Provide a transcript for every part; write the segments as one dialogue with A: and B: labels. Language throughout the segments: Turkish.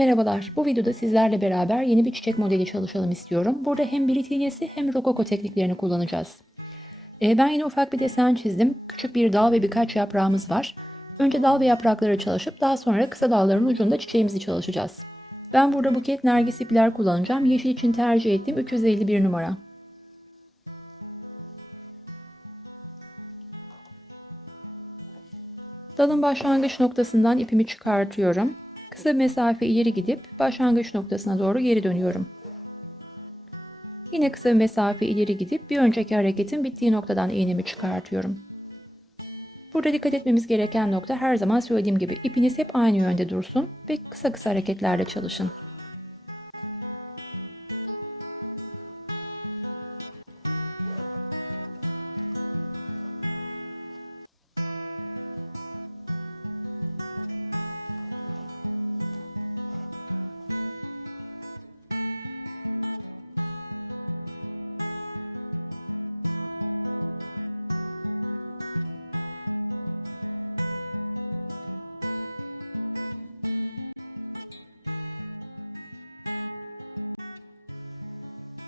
A: Merhabalar, bu videoda sizlerle beraber yeni bir çiçek modeli çalışalım istiyorum. Burada hem birit hem rokoko tekniklerini kullanacağız. Ee, ben yine ufak bir desen çizdim. Küçük bir dal ve birkaç yaprağımız var. Önce dal ve yaprakları çalışıp daha sonra kısa dalların ucunda çiçeğimizi çalışacağız. Ben burada buket nergis ipler kullanacağım. Yeşil için tercih ettiğim 351 numara. Dalın başlangıç noktasından ipimi çıkartıyorum. Kısa mesafe ileri gidip başlangıç noktasına doğru geri dönüyorum. Yine kısa mesafe ileri gidip bir önceki hareketin bittiği noktadan iğnemi çıkartıyorum. Burada dikkat etmemiz gereken nokta her zaman söylediğim gibi ipiniz hep aynı yönde dursun ve kısa kısa hareketlerle çalışın.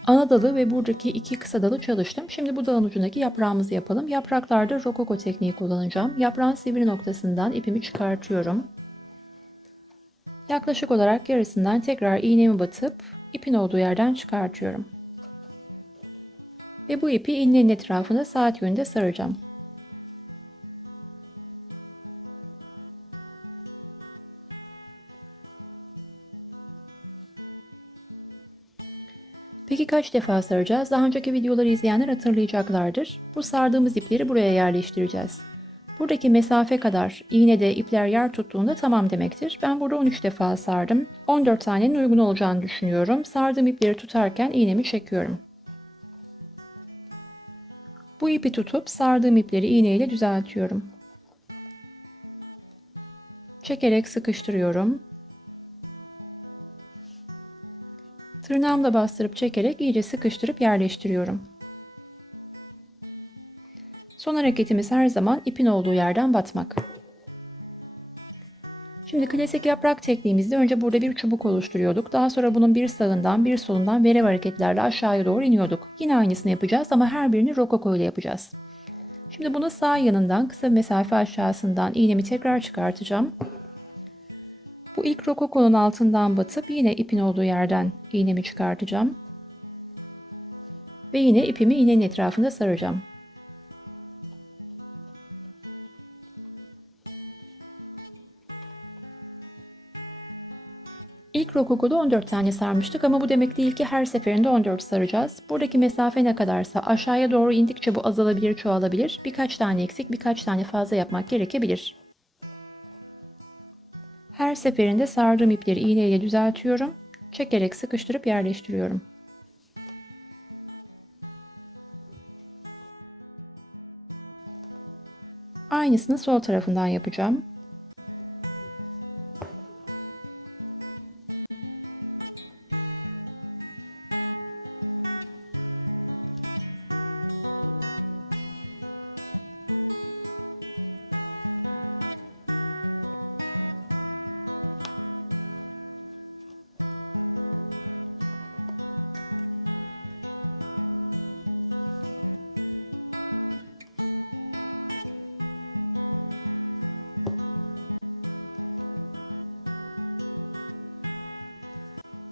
A: Ana dalı ve buradaki iki kısa dalı çalıştım. Şimdi bu dalın ucundaki yaprağımızı yapalım. Yapraklarda rokoko tekniği kullanacağım. Yaprağın sivri noktasından ipimi çıkartıyorum. Yaklaşık olarak yarısından tekrar iğnemi batıp ipin olduğu yerden çıkartıyorum. Ve bu ipi iğnenin etrafına saat yönünde saracağım. Peki kaç defa saracağız? Daha önceki videoları izleyenler hatırlayacaklardır. Bu sardığımız ipleri buraya yerleştireceğiz. Buradaki mesafe kadar iğnede ipler yer tuttuğunda tamam demektir. Ben burada 13 defa sardım. 14 tanenin uygun olacağını düşünüyorum. Sardığım ipleri tutarken iğnemi çekiyorum. Bu ipi tutup sardığım ipleri iğneyle düzeltiyorum. Çekerek sıkıştırıyorum. Tırnağımla bastırıp çekerek iyice sıkıştırıp yerleştiriyorum. Son hareketimiz her zaman ipin olduğu yerden batmak. Şimdi klasik yaprak tekniğimizde önce burada bir çubuk oluşturuyorduk. Daha sonra bunun bir sağından bir solundan verev hareketlerle aşağıya doğru iniyorduk. Yine aynısını yapacağız ama her birini rokoko ile yapacağız. Şimdi bunu sağ yanından kısa mesafe aşağısından iğnemi tekrar çıkartacağım. Bu ilk rokokonun altından batıp yine ipin olduğu yerden iğnemi çıkartacağım. Ve yine ipimi iğnenin etrafında saracağım. İlk rokokoda 14 tane sarmıştık ama bu demek değil ki her seferinde 14 saracağız. Buradaki mesafe ne kadarsa aşağıya doğru indikçe bu azalabilir, çoğalabilir. Birkaç tane eksik, birkaç tane fazla yapmak gerekebilir. Her seferinde sardığım ipleri iğneyle düzeltiyorum. Çekerek sıkıştırıp yerleştiriyorum. Aynısını sol tarafından yapacağım.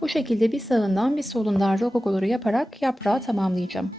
A: Bu şekilde bir sağından bir solundan rokokoları yaparak yaprağı tamamlayacağım.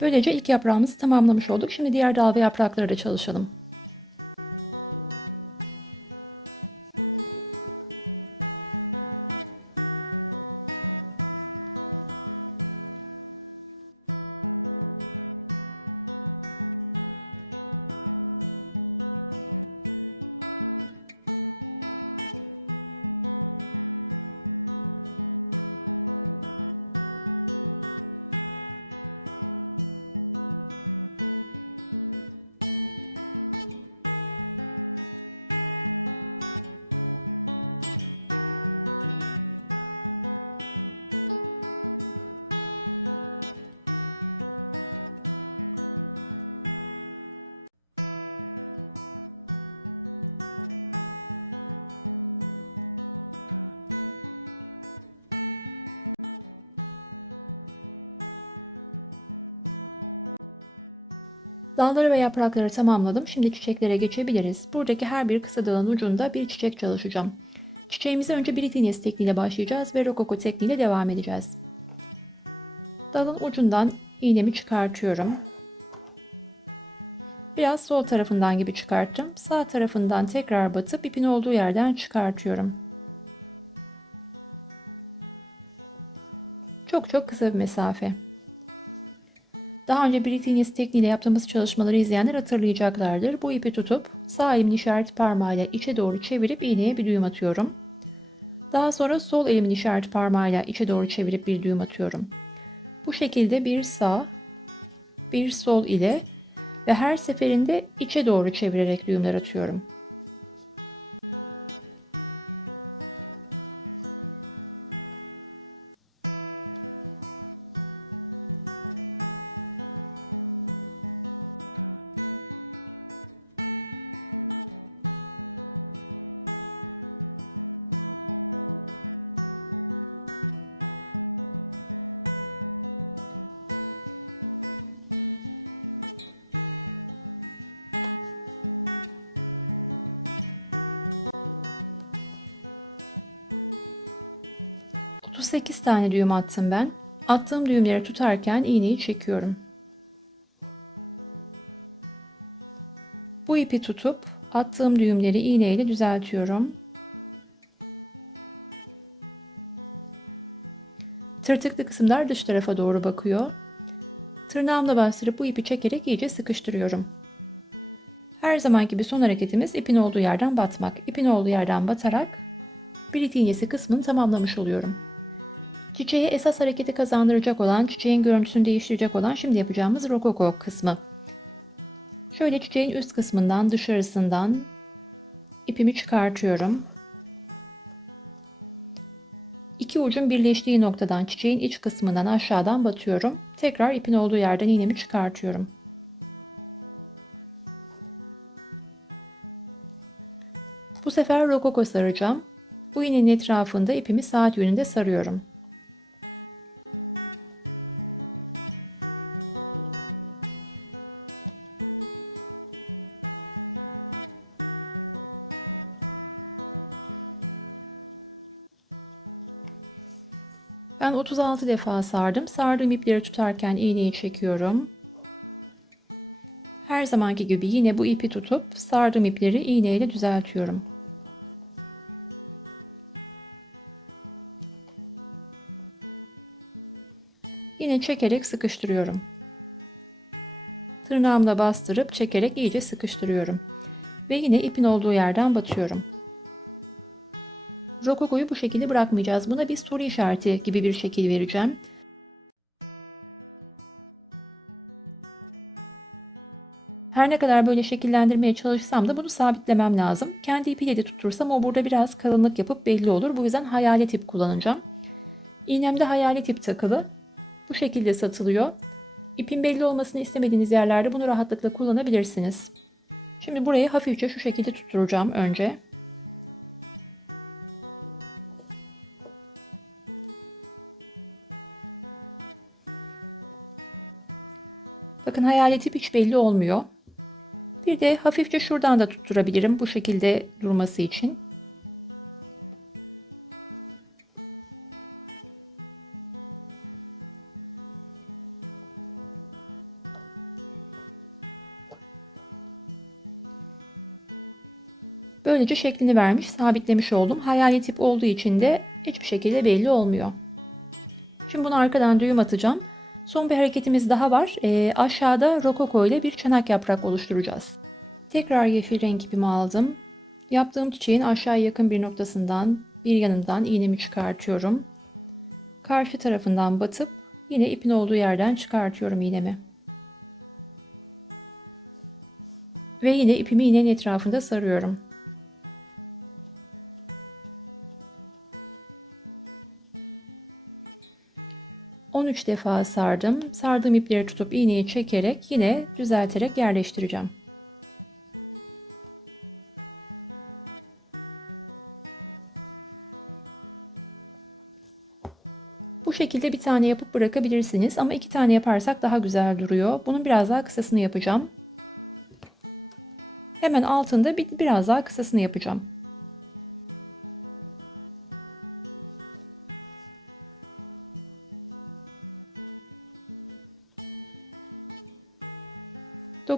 A: Böylece ilk yaprağımızı tamamlamış olduk. Şimdi diğer dal ve yaprakları da çalışalım. Dalları ve yaprakları tamamladım. Şimdi çiçeklere geçebiliriz. Buradaki her bir kısa dalın ucunda bir çiçek çalışacağım. Çiçeğimize önce Britinius tekniğiyle başlayacağız ve Rokoko tekniğiyle devam edeceğiz. Dalın ucundan iğnemi çıkartıyorum. Biraz sol tarafından gibi çıkarttım. Sağ tarafından tekrar batıp ipin olduğu yerden çıkartıyorum. Çok çok kısa bir mesafe. Daha önce Britinius tekniğiyle yaptığımız çalışmaları izleyenler hatırlayacaklardır. Bu ipi tutup sağ elimin işaret parmağıyla içe doğru çevirip iğneye bir düğüm atıyorum. Daha sonra sol elimin işaret parmağıyla içe doğru çevirip bir düğüm atıyorum. Bu şekilde bir sağ, bir sol ile ve her seferinde içe doğru çevirerek düğümler atıyorum. ...38 tane düğüm attım ben. Attığım düğümleri tutarken iğneyi çekiyorum. Bu ipi tutup attığım düğümleri iğneyle düzeltiyorum. Tırtıklı kısımlar dış tarafa doğru bakıyor. Tırnağımla bastırıp bu ipi çekerek iyice sıkıştırıyorum. Her zaman gibi son hareketimiz ipin olduğu yerden batmak. İpin olduğu yerden batarak birit iğnesi kısmını tamamlamış oluyorum. Çiçeğe esas hareketi kazandıracak olan, çiçeğin görüntüsünü değiştirecek olan şimdi yapacağımız rokoko kısmı. Şöyle çiçeğin üst kısmından dışarısından ipimi çıkartıyorum. İki ucun birleştiği noktadan çiçeğin iç kısmından aşağıdan batıyorum. Tekrar ipin olduğu yerden iğnemi çıkartıyorum. Bu sefer rokoko saracağım. Bu iğnenin etrafında ipimi saat yönünde sarıyorum. Ben 36 defa sardım. Sardığım ipleri tutarken iğneyi çekiyorum. Her zamanki gibi yine bu ipi tutup sardığım ipleri iğneyle düzeltiyorum. Yine çekerek sıkıştırıyorum. Tırnağımla bastırıp çekerek iyice sıkıştırıyorum. Ve yine ipin olduğu yerden batıyorum. Rokoko'yu bu şekilde bırakmayacağız. Buna bir soru işareti gibi bir şekil vereceğim. Her ne kadar böyle şekillendirmeye çalışsam da bunu sabitlemem lazım. Kendi ipiyle de tutursam o burada biraz kalınlık yapıp belli olur. Bu yüzden hayalet ip kullanacağım. İğnemde hayalet ip takılı. Bu şekilde satılıyor. İpin belli olmasını istemediğiniz yerlerde bunu rahatlıkla kullanabilirsiniz. Şimdi burayı hafifçe şu şekilde tutturacağım önce. Bakın hayalet ip hiç belli olmuyor. Bir de hafifçe şuradan da tutturabilirim bu şekilde durması için. Böylece şeklini vermiş, sabitlemiş oldum. Hayalet ip olduğu için de hiçbir şekilde belli olmuyor. Şimdi bunu arkadan düğüm atacağım. Son bir hareketimiz daha var. E, aşağıda rokoko ile bir çanak yaprak oluşturacağız. Tekrar yeşil renk ipimi aldım. Yaptığım çiçeğin aşağıya yakın bir noktasından bir yanından iğnemi çıkartıyorum. Karşı tarafından batıp yine ipin olduğu yerden çıkartıyorum iğnemi. Ve yine ipimi iğnenin etrafında sarıyorum. 13 defa sardım. Sardığım ipleri tutup iğneyi çekerek yine düzelterek yerleştireceğim. Bu şekilde bir tane yapıp bırakabilirsiniz ama iki tane yaparsak daha güzel duruyor. Bunun biraz daha kısasını yapacağım. Hemen altında bir, biraz daha kısasını yapacağım.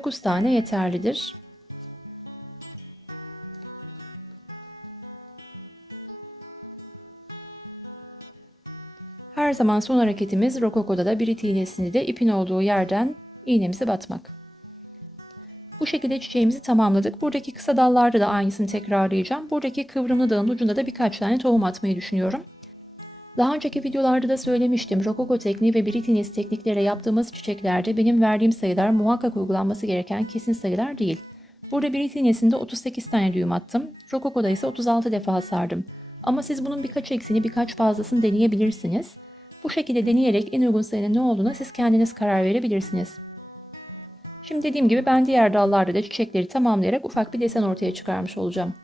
A: Dokuz tane yeterlidir. Her zaman son hareketimiz rokokoda da bir iğnesini de ipin olduğu yerden iğnemizi batmak. Bu şekilde çiçeğimizi tamamladık. Buradaki kısa dallarda da aynısını tekrarlayacağım. Buradaki kıvrımlı dağın ucunda da birkaç tane tohum atmayı düşünüyorum. Daha önceki videolarda da söylemiştim. Rokoko tekniği ve Britines tekniklere yaptığımız çiçeklerde benim verdiğim sayılar muhakkak uygulanması gereken kesin sayılar değil. Burada Britines'inde 38 tane düğüm attım. Rokoko'da ise 36 defa sardım. Ama siz bunun birkaç eksini birkaç fazlasını deneyebilirsiniz. Bu şekilde deneyerek en uygun sayının ne olduğuna siz kendiniz karar verebilirsiniz. Şimdi dediğim gibi ben diğer dallarda da çiçekleri tamamlayarak ufak bir desen ortaya çıkarmış olacağım.